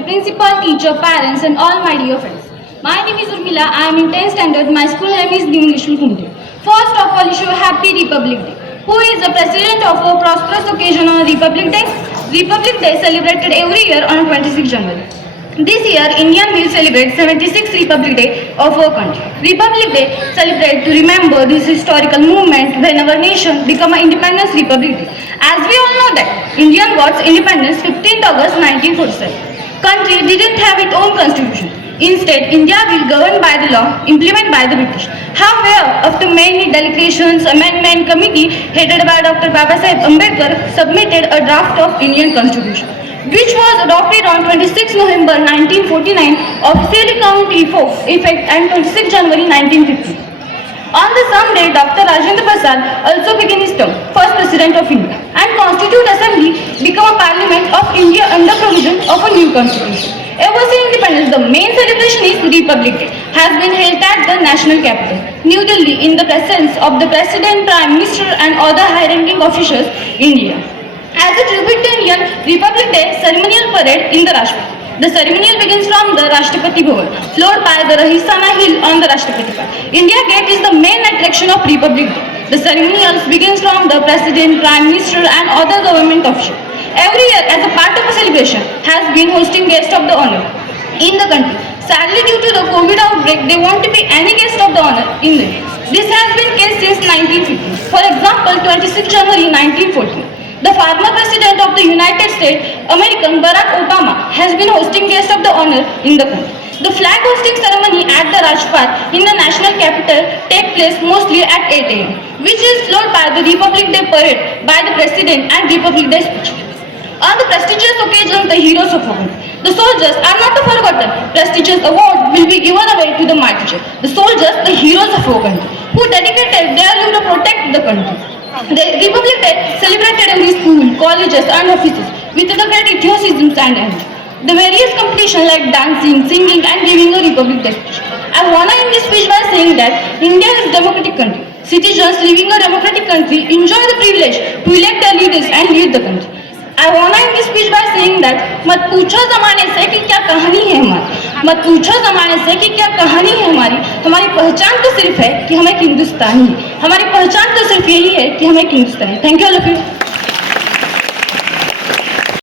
Principal, teacher, parents, and all my dear friends. My name is Urmila. I am in 10th standard. My school name is New English Kumte. First of all, wish you a happy Republic Day. Who is the president of a prosperous occasion on Republic Day? Republic Day celebrated every year on 26 January. This year, India will celebrate 76th Republic Day of our country. Republic Day celebrate to remember this historical movement when our nation became an independence Republic Day. As we all know that India got independence 15th August 1947. Country didn't have its own constitution. Instead, India will govern by the law implemented by the British. However, after many delegations, amendment committee headed by Dr. Babasaheb Ambedkar submitted a draft of Indian Constitution, which was adopted on 26 November 1949, officially come into effect on 26 January 1950. On the same day, Dr. Rajendra Prasad also began his term, first President of India, and Constituent Assembly became a Parliament of India under provision of a new Constitution. Ever since independence, the main celebration is Republic Day, has been held at the national capital, New Delhi, in the presence of the President, Prime Minister, and other high-ranking officials in India. As a tribute to Indian Republic Day ceremonial parade in the Rashtrapati. The ceremonial begins from the Rashtrapati Bhavan, floored by the Rahisana Hill on the Rashtrapati Park. India Gate is the main attraction of Republic Day. The ceremonials begins from the President, Prime Minister, and other government officials. Every year, as a part of a celebration, has been hosting guests of the honor in the country. Sadly, due to the COVID outbreak, there won't be any guest of the honor in India. This has been case since 1950. For example, 26 January 1914. The former President of the United States, American Barack Obama, has been hosting guests of the honor in the country. The flag hosting ceremony at the Rajpath in the national capital takes place mostly at 8 a.m., which is followed by the Republic Day parade by the President and Republic Day speech. On the prestigious occasion, the heroes of our country, the soldiers are not forgotten. Prestigious award will be given away to the martyrs. The soldiers, the heroes of our country, who dedicated their life to protect the country. The Republic Day celebrated every school, colleges and offices with the great enthusiasm and energy. The various competitions like dancing, singing and giving a Republic Day speech. I want to end this speech by saying that India is a democratic country. Citizens living in a democratic country enjoy the privilege to elect their leaders and lead the country. I want to end this speech by saying that मत पूछो ज़माने से कि क्या कहानी है हमारी, मत पूछो ज़माने से कि क्या कहानी है हमारी पहचान तो सिर्फ है कि हम एक हिंदुस्तानी हैं, हमारी पहचान तो सिर्फ यही है कि हम एक हिंदुस्तानी हैं। Thank you all of you.